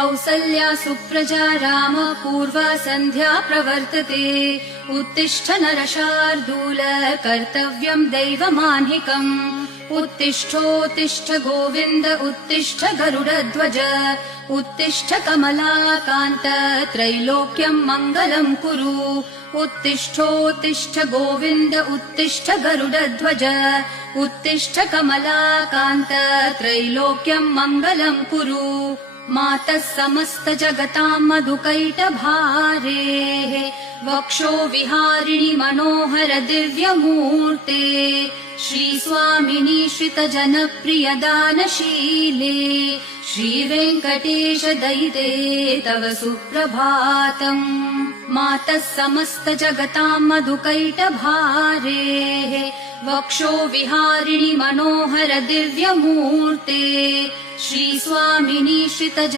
कौसल्या सुप्रजा राम पूर्वा सन्ध्या प्रवर्तते उत्तिष्ठ नरशार्दूल कर्तव्यं दैवमान्हिकम् उत्तिष्ठोत्तिष्ठ गोविन्द उत्तिष्ठ गरुडध्वज उत्तिष्ठ कमलाकान्त त्रैलोक्यं मङ्गलं कुरु उत्तिष्ठोत्तिष्ठ गोविन्द उत्तिष्ठ गरुडध्वज उत्तिष्ठ कमलाकान्त त्रैलोक्यं मङ्गलं कुरु मातः समस्त जगतां मधुकैटभारेः वक्षो विहारिणि मनोहर दिव्यमूर्ते श्रीस्वामिनि श्रितजनप्रियदानशीले श्रीवेङ्कटेश दयिते तव सुप्रभातम् मातः समस्त जगतां मधुकैटभारेः वक्षो विहारिणि मनोहर दिव्यमूर्ते श्रीस्वामिनि श्रित